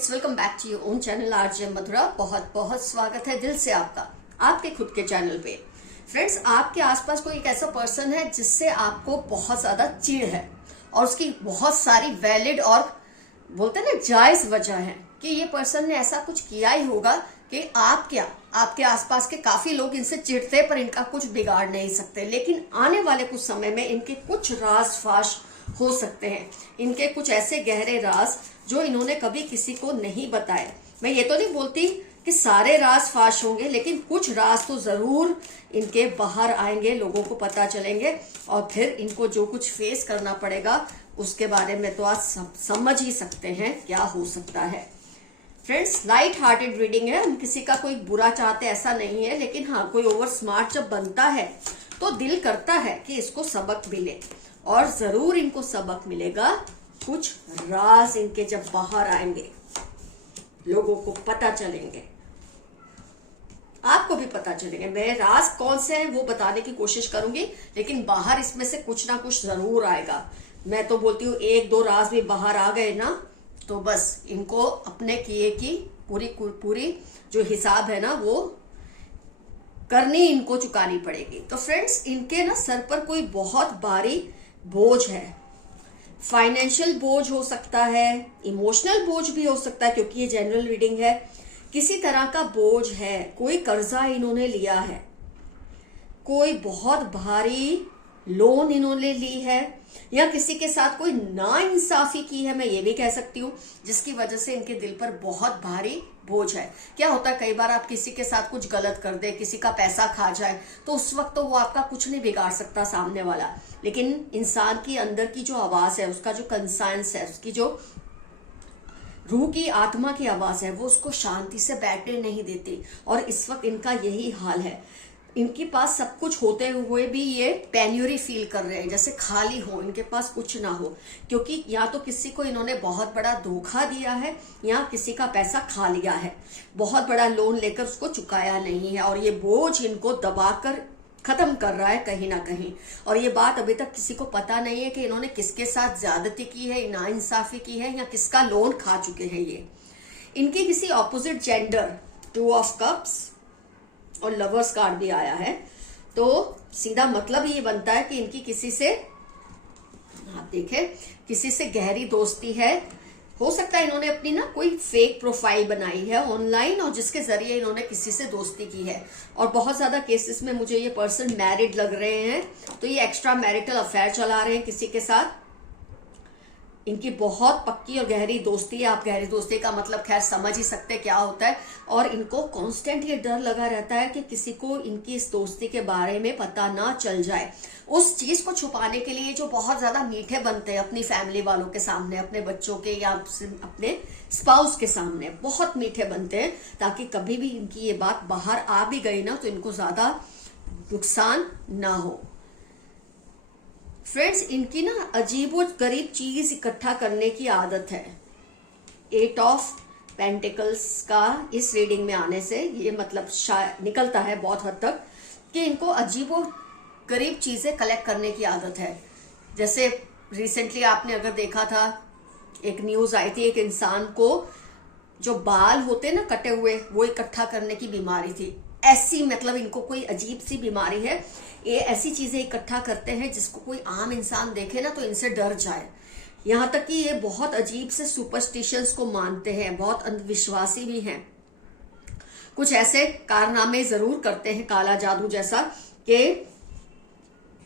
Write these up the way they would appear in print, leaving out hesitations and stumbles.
Friends, welcome back to your own channel RJ Madhura. बहुत बहुत स्वागत है दिल से आपका आपके खुद के चैनल पे। फ्रेंड्स, आपके आसपास कोई एक ऐसा पर्सन है जिससे आपको बहुत ज्यादा चिढ़ है और उसकी बहुत सारी वैलिड और बोलते हैं ना जायज वजह है कि ये पर्सन ने ऐसा कुछ किया ही होगा कि आप क्या आपके आसपास के काफी लोग इनसे चिढ़ते पर इनका कुछ बिगाड़ नहीं सकते। लेकिन आने वाले कुछ समय में इनके कुछ राज फाश हो सकते हैं, इनके कुछ ऐसे गहरे राज जो इन्होंने कभी किसी को नहीं बताए। मैं ये तो नहीं बोलती कि सारे राज फाश होंगे, लेकिन कुछ राज तो जरूर इनके बाहर आएंगे, लोगों को पता चलेंगे और फिर इनको जो कुछ फेस करना पड़ेगा उसके बारे में तो आज समझ ही सकते हैं क्या हो सकता है। फ्रेंड्स, लाइट हार्टेड रीडिंग है, हम किसी का कोई बुरा चाहते ऐसा नहीं है, लेकिन हाँ कोई ओवर स्मार्ट जब बनता है तो दिल करता है कि इसको सबक मिले और जरूर इनको सबक मिलेगा। कुछ राज इनके जब बाहर आएंगे लोगों को पता चलेंगे, आपको भी पता चलेंगे। मैं राज कौन से हैं वो बताने की कोशिश करूंगी, लेकिन बाहर इसमें से कुछ ना कुछ जरूर आएगा। मैं तो बोलती हूँ एक दो राज भी बाहर आ गए ना तो बस इनको अपने किए की पूरी जो हिसाब है ना वो करनी इनको चुकानी पड़ेगी। तो फ्रेंड्स, इनके ना सर पर कोई बहुत भारी बोझ है। फाइनेंशियल बोझ हो सकता है, इमोशनल बोझ भी हो सकता है क्योंकि ये जनरल रीडिंग है। किसी तरह का बोझ है, कोई कर्जा इन्होंने लिया है, कोई बहुत भारी लोन इन्होंने ली है, या किसी के साथ कोई नाइंसाफी की है, मैं ये भी कह सकती हूँ, जिसकी वजह से इनके दिल पर बहुत भारी बोझ है। क्या होता है कई बार आप किसी के साथ कुछ गलत कर दे, किसी का पैसा खा जाए, तो उस वक्त तो वो आपका कुछ नहीं बिगाड़ सकता सामने वाला, लेकिन इंसान की अंदर की जो आवाज है, उसका जो कंसाइंस है, उसकी जो रूह की आत्मा की आवाज है, वो उसको शांति से बैठने नहीं देती। और इस वक्त इनका यही हाल है। इनके पास सब कुछ होते हुए भी ये पेन्यूरी फील कर रहे हैं, जैसे खाली हो, इनके पास कुछ ना हो, क्योंकि या तो किसी को इन्होंने बहुत बड़ा धोखा दिया है या किसी का पैसा खा लिया है, बहुत बड़ा लोन लेकर उसको चुकाया नहीं है और ये बोझ इनको दबाकर खत्म कर रहा है कहीं ना कहीं। और ये बात अभी तक किसी को पता नहीं है कि इन्होंने किसके साथ ज्यादती की है, नाइंसाफी की है या किसका लोन खा चुके हैं। ये इनके किसी ऑपोजिट जेंडर, 2 ऑफ कप्स और लवर्स कार्ड भी आया है, तो सीधा मतलब ये बनता है कि इनकी किसी से, आप देखें, किसी से गहरी दोस्ती है। हो सकता है इन्होंने अपनी ना कोई फेक प्रोफाइल बनाई है ऑनलाइन और जिसके जरिए इन्होंने किसी से दोस्ती की है। और बहुत ज्यादा केसेस में मुझे ये पर्सन मैरिड लग रहे हैं, तो ये एक्स्ट्रा मैरिटल अफेयर चला रहे हैं किसी के साथ। इनकी बहुत पक्की और गहरी दोस्ती है। आप गहरी दोस्ती का मतलब खैर समझ ही सकते क्या होता है। और इनको कांस्टेंट ये डर लगा रहता है कि किसी को इनकी इस दोस्ती के बारे में पता ना चल जाए। उस चीज को छुपाने के लिए जो बहुत ज्यादा मीठे बनते हैं अपनी फैमिली वालों के सामने, अपने बच्चों के या अपने स्पाउस के सामने बहुत मीठे बनते हैं, ताकि कभी भी इनकी ये बात बाहर आ भी गई ना तो इनको ज्यादा नुकसान ना हो। फ्रेंड्स, इनकी ना अजीबो गरीब चीज इकट्ठा करने की आदत है। 8 ऑफ पेंटिकल्स का इस रीडिंग में आने से ये मतलब निकलता है बहुत हद तक कि इनको अजीबो गरीब चीजें कलेक्ट करने की आदत है। जैसे रिसेंटली आपने अगर देखा था, एक न्यूज आई थी, एक इंसान को जो बाल होते ना कटे हुए वो इकट्ठा करने की बीमारी थी। ऐसी मतलब इनको कोई अजीब सी बीमारी है, ये ऐसी चीजें इकट्ठा करते हैं जिसको कोई आम इंसान देखे ना तो इनसे डर जाए। यहाँ तक कि ये बहुत अजीब से सुपरस्टिशंस को मानते हैं, बहुत अंधविश्वासी भी हैं। कुछ ऐसे कारनामे जरूर करते हैं काला जादू जैसा, कि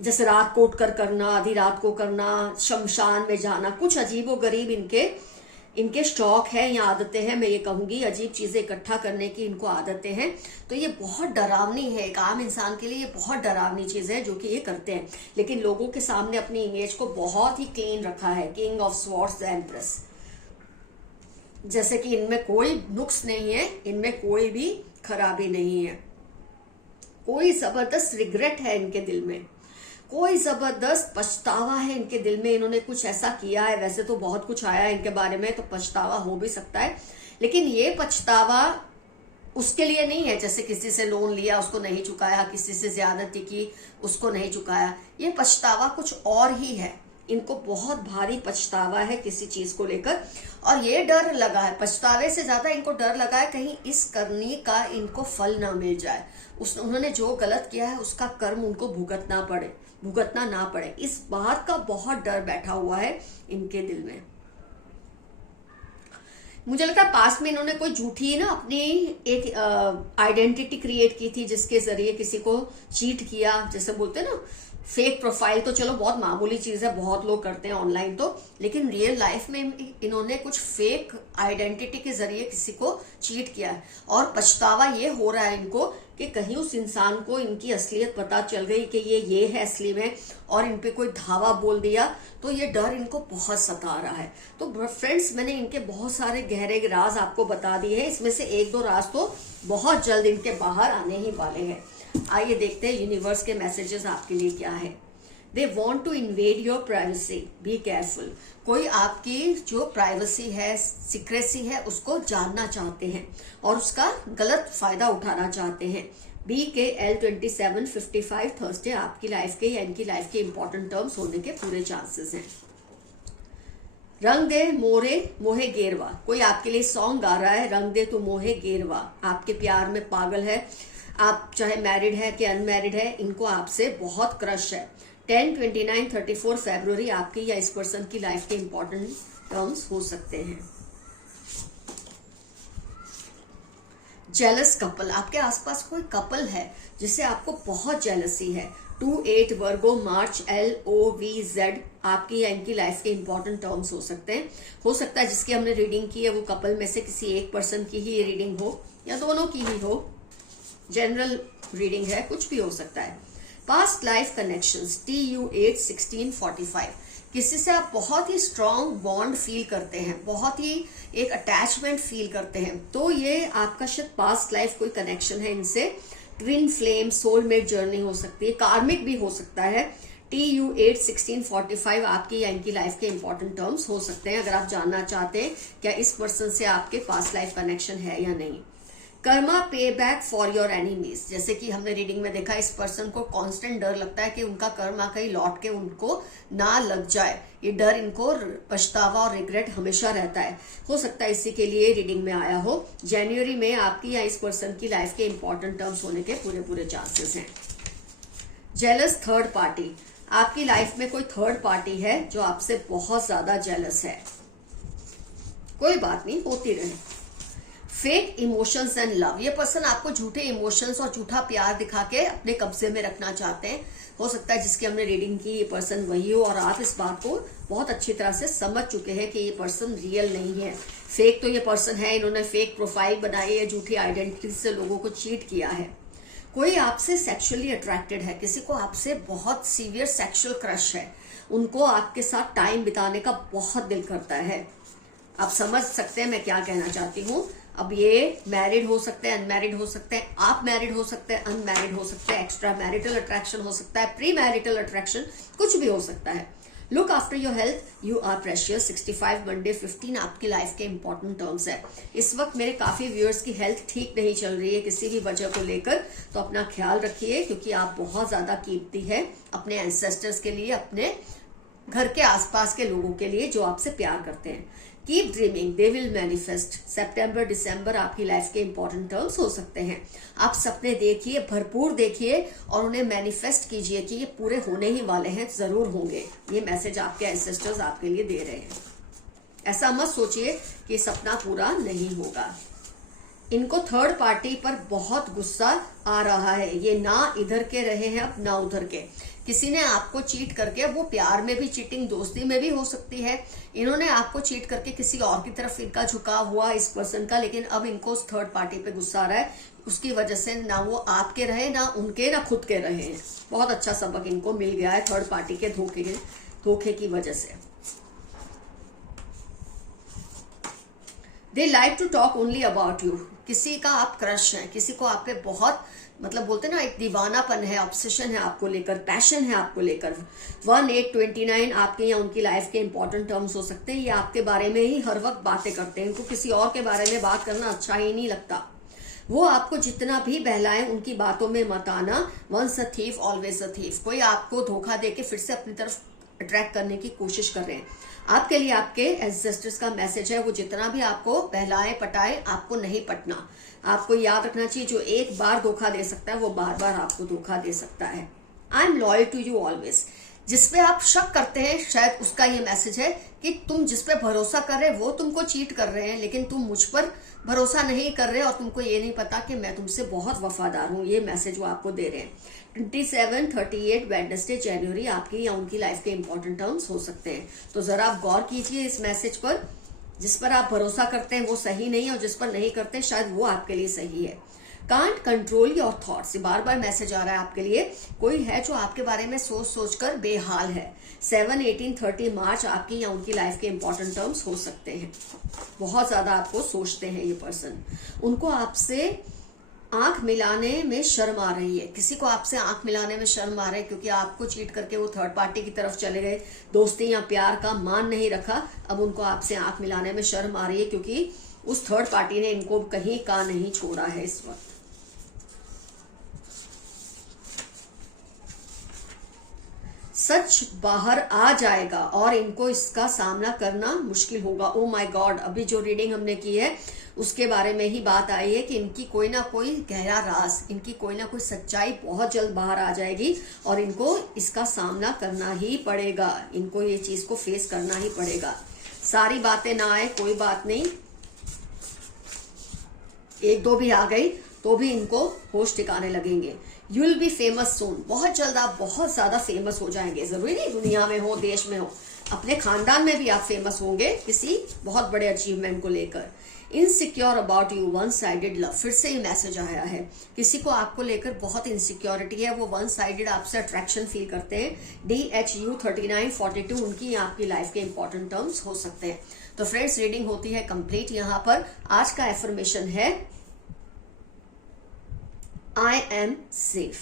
जैसे रात को उठकर करना, आधी रात को करना, शमशान में जाना, कुछ अजीबो गरीब इनके शौक है या आदतें हैं। मैं ये कहूंगी अजीब चीजें इकट्ठा करने की इनको आदतें हैं। तो ये बहुत डरावनी है, एक आम इंसान के लिए ये बहुत डरावनी चीज है जो कि ये करते हैं। लेकिन लोगों के सामने अपनी इमेज को बहुत ही क्लीन रखा है। किंग ऑफ स्वॉर्ड्स, एम्प्रेस, जैसे कि इनमें कोई नुक्स नहीं है, इनमें कोई भी खराबी नहीं है, कोई जबरदस्त रिग्रेट है इनके दिल में, कोई जबरदस्त पछतावा है इनके दिल में। इन्होंने कुछ ऐसा किया है, वैसे तो बहुत कुछ आया है इनके बारे में, तो पछतावा हो भी सकता है, लेकिन ये पछतावा उसके लिए नहीं है जैसे किसी से लोन लिया उसको नहीं चुकाया, किसी से ज्यादती की उसको नहीं चुकाया। ये पछतावा कुछ और ही है। इनको बहुत भारी पछतावा है किसी चीज को लेकर, और ये डर लगा है, पछतावे से ज्यादा इनको डर लगा है कहीं इस करनी का इनको फल ना मिल जाए, उन्होंने जो गलत किया है उसका कर्म उनको भुगतना ना पड़े। इस बात का बहुत डर बैठा हुआ है इनके दिल में। मुझे लगता है पास्ट में इन्होंने कोई झूठी ना अपनी एक आइडेंटिटी क्रिएट की थी, जिसके जरिए किसी को चीट किया, जैसे बोलते हैं ना फेक प्रोफाइल। तो चलो बहुत मामूली चीज है, बहुत लोग करते हैं ऑनलाइन तो, लेकिन रियल लाइफ में इन्होंने कुछ फेक आइडेंटिटी के जरिए किसी को चीट किया है, और पछतावा ये हो रहा है इनको कि कहीं उस इंसान को इनकी असलियत पता चल गई कि ये है असली में, और इन पे कोई धावा बोल दिया, तो ये डर इनको बहुत सता रहा है। तो फ्रेंड्स, मैंने इनके बहुत सारे गहरे राज आपको बता दिए हैं, इसमें से एक दो राज तो बहुत जल्द इनके बाहर आने ही वाले हैं। आइए देखते हैं यूनिवर्स के मैसेजेस आपके लिए क्या है। They want to invade your privacy, be careful. कोई आपकी जो प्राइवेसी है, सीक्रेसी है, उसको जानना चाहते हैं और उसका गलत फायदा उठाना चाहते हैं। BKL2755 थर्सडे आपकी लाइफ के या इनकी लाइफ के इंपॉर्टेंट टर्म्स होने के पूरे चांसेस हैं। रंग दे मोरे मोहे गेरवा, कोई आपके लिए सॉन्ग गा रहा है, रंग दे तो मोहे गेरवा, आपके प्यार में पागल है, आप चाहे मैरिड है कि अनमैरिड है, इनको आपसे बहुत क्रश है। 10, 29, 34 फरवरी आपकी या इस पर्सन की लाइफ के इंपॉर्टेंट टर्म्स हो सकते हैं। जेलस कपल, आपके आसपास कोई कपल है जिससे आपको बहुत जेलसी है। 28 वर्गो मार्च LOVZ आपकी या इनकी लाइफ के इंपॉर्टेंट टर्म्स हो सकते हैं। हो सकता है जिसकी हमने रीडिंग की है वो कपल में से किसी एक पर्सन की ही ये रीडिंग हो या दोनों की ही हो, जनरल रीडिंग है, कुछ भी हो सकता है। पास्ट लाइफ कनेक्शंस TU81645, किसी से आप बहुत ही स्ट्रॉन्ग बॉन्ड फील करते हैं, बहुत ही एक अटैचमेंट फील करते हैं, तो ये आपका शायद पास्ट लाइफ कोई कनेक्शन है इनसे। ट्विन फ्लेम, सोलमेट जर्नी हो सकती है, कार्मिक भी हो सकता है। TU81645 आपकी या इनकी लाइफ के इंपॉर्टेंट टर्म्स हो सकते हैं, अगर आप जानना चाहते हैं क्या इस पर्सन से आपके पास्ट लाइफ कनेक्शन है या नहीं। कर्मा पे बैक फॉर योर एनिमीज, जैसे कि हमने रीडिंग में देखा इस पर्सन को कांस्टेंट डर लगता है कि उनका कर्मा कहीं लौट के उनको ना लग जाए, ये डर इनको पछतावा और रिग्रेट हमेशा रहता है। हो सकता है इसी के लिए रीडिंग में आया हो। जनवरी में आपकी या इस पर्सन की लाइफ के इंपॉर्टेंट टर्म्स होने के पूरे चांसेस हैं। जेलस थर्ड पार्टी, आपकी लाइफ में कोई थर्ड पार्टी है जो आपसे बहुत ज्यादा जेलस है, कोई बात नहीं, होती रहे। फेक इमोशंस एंड लव, ये पर्सन आपको झूठे इमोशंस और झूठा प्यार दिखा के अपने कब्जे में रखना चाहते हैं। हो सकता है जिसकी हमने रीडिंग की ये पर्सन वही हो और आप इस बात को बहुत अच्छी तरह से समझ चुके हैं कि ये पर्सन रियल नहीं है, फेक तो ये पर्सन है, इन्होंने फेक प्रोफाइल बनाई है, झूठी आइडेंटिटी से लोगों को चीट किया है। कोई आपसे सेक्सुअली अट्रैक्टेड है, किसी को आपसे बहुत सीवियर सेक्सुअल क्रश है, उनको आपके साथ टाइम बिताने का बहुत दिल करता है। आप समझ सकते हैं मैं क्या कहना चाहती हूँ। अब ये मैरिड हो सकते हैं, अनमैरिड हो सकते हैं, आप मैरिड हो सकते हैं, अनमैरिड हो सकते हैं, एक्स्ट्रा मैरिटल अट्रैक्शन हो सकता है, प्री मैरिटल अट्रैक्शन, कुछ भी हो सकता है। Look after your health, you are precious 65 Monday 15 आपकी लाइफ के इंपॉर्टेंट टर्म्स है। इस वक्त मेरे काफी व्यूअर्स की हेल्थ ठीक नहीं चल रही है किसी भी वजह को लेकर, तो अपना ख्याल रखिए क्योंकि आप बहुत ज्यादा कीमती है अपने एंसेस्टर्स के लिए, अपने घर के आसपास के लोगों के लिए जो आपसे प्यार करते हैं। Keep dreaming, they will manifest, सितंबर दिसंबर आपकी लाइफ के इंपॉर्टेंट टर्म्स हो सकते हैं। आप सपने देखिए, भरपूर देखिए और उन्हें मैनिफेस्ट कीजिए कि ये पूरे होने ही वाले हैं, जरूर होंगे। ये मैसेज आपके एंसेस्टर्स आपके लिए दे रहे हैं। ऐसा मत सोचिए कि सपना पूरा नहीं होगा। इनको थर्ड पार्टी पर बहुत गुस्सा आ रहा है, ये ना इधर के रहे हैं अब ना उधर के। किसी ने आपको चीट करके, वो प्यार में भी चीटिंग, दोस्ती में भी हो सकती है, इन्होंने आपको चीट करके किसी और की तरफ इनका झुकाव हुआ इस पर्सन का, लेकिन अब इनको उस थर्ड पार्टी पे गुस्सा आ रहा है, उसकी वजह से ना वो आपके रहे, ना उनके, ना खुद के रहे हैं। बहुत अच्छा सबक इनको मिल गया है थर्ड पार्टी के धोखे की वजह से। They like to talk only about you, किसी का आप क्रश है, किसी को आप पे बहुत मतलब बोलते ना एक दीवानापन है, ऑब्सेशन है आपको लेकर, पैशन है आपको लेकर। 1829 आपके या उनकी लाइफ के इंपॉर्टेंट टर्म्स हो सकते हैं। ये आपके बारे में ही हर वक्त बातें करते हैं, इनको किसी और के बारे में बात करना अच्छा ही नहीं लगता। वो आपको जितना भी बहलाएं उनकी बातों में मत आना। Once a thief always a thief, कोई आपको धोखा देके फिर से अपनी तरफ अट्रैक्ट करने की कोशिश कर रहे हैं। आपके लिए आपके एंसेस्टर्स का मैसेज है, वो जितना भी आपको बहलाए पटाए, आपको नहीं पटना। आपको याद रखना चाहिए, जो एक बार धोखा दे सकता है वो बार बार आपको धोखा दे सकता है। I am loyal to you always. जिसपे आप शक करते हैं, शायद उसका ये मैसेज है कि तुम जिस पे भरोसा कर रहे हैं वो तुमको चीट कर रहे हैं, लेकिन तुम मुझ पर भरोसा नहीं कर रहे और तुमको ये नहीं पता कि मैं तुमसे बहुत वफादार हूं। ये मैसेज वो आपको दे रहे हैं। 27, 38 वेडनेसडे जनवरी आपकी या उनकी लाइफ के इंपॉर्टेंट टर्म्स हो सकते हैं। तो जरा आप गौर कीजिए इस मैसेज पर। जिस पर आप भरोसा करते हैं वो सही नहीं है, और जिस पर नहीं करते शायद वो आपके लिए सही है। कांट कंट्रोल योर थॉट्स, बार बार मैसेज आ रहा है आपके लिए। कोई है जो आपके बारे में सोच सोच कर बेहाल है। 7, 18, 30 मार्च आपकी या उनकी लाइफ के इंपॉर्टेंट टर्म्स हो सकते हैं। बहुत ज्यादा आपको सोचते हैं ये पर्सन। उनको आपसे आंख मिलाने में शर्म आ रही है। किसी को आपसे आंख मिलाने में शर्म आ रही है क्योंकि आपको चीट करके वो थर्ड पार्टी की तरफ चले गए, दोस्ती या प्यार का मान नहीं रखा। अब उनको आपसे आंख मिलाने में शर्म आ रही है क्योंकि उस थर्ड पार्टी ने इनको कहीं का नहीं छोड़ा है इस वक्त। सच बाहर आ जाएगा और इनको इसका सामना करना मुश्किल होगा। ओ माय गॉड, अभी जो रीडिंग हमने की है उसके बारे में ही बात आई है कि इनकी कोई ना कोई गहरा राज, इनकी कोई ना कोई सच्चाई बहुत जल्द बाहर आ जाएगी और इनको इसका सामना करना ही पड़ेगा। इनको ये चीज को फेस करना ही पड़ेगा। सारी बातें ना आए कोई बात नहीं, एक दो भी आ गई तो भी इनको होश ठिकाने लगेंगे। यू विल बी फेमस सून, बहुत जल्द आप बहुत ज्यादा फेमस हो जाएंगे। जरूरी नहीं दुनिया में हो, देश में हो, अपने खानदान में भी आप फेमस होंगे किसी बहुत बड़े अचीवमेंट को लेकर। Insecure about you, one sided love, फिर से ये मैसेज आया है। किसी को आपको लेकर बहुत इनसिक्योरिटी है, वो वन साइडेड आपसे अट्रैक्शन फील करते हैं। DHU 3942 उनकी आपकी लाइफ के इंपॉर्टेंट टर्म्स हो सकते हैं। तो फ्रेंड्स, रीडिंग होती है कंप्लीट यहाँ पर। आज का एफर्मेशन है आई एम सेफ।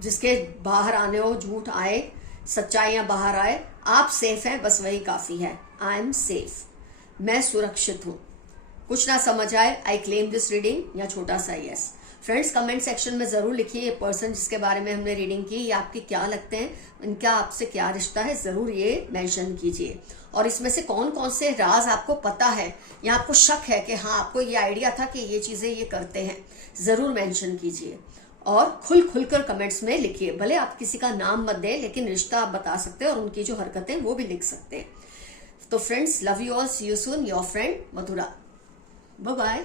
जिसके बाहर आने हो, झूठ आए, सच्चाइयां बाहर आए, आप सेफ हैं, बस वही काफी है। आई एम सेफ, मैं सुरक्षित हूं। कुछ ना समझ आए, आई क्लेम दिस रीडिंग या छोटा सा यस। फ्रेंड्स, कमेंट सेक्शन में जरूर लिखिए ये पर्सन जिसके बारे में हमने रीडिंग की, ये आपके क्या लगते हैं, इनका आपसे क्या रिश्ता है, जरूर ये मेंशन कीजिए। और इसमें से कौन कौन से राज आपको पता है या आपको शक है कि हाँ आपको ये आइडिया था कि ये चीजें ये करते हैं, जरूर मेंशन कीजिए। और खुलकर कमेंट्स में लिखिए। भले आप किसी का नाम मत दें, लेकिन रिश्ता आप बता सकते हैं और उनकी जो हरकतें वो भी लिख सकते हैं। तो friends, love you all, see you soon, your friend Madhura. Bye bye.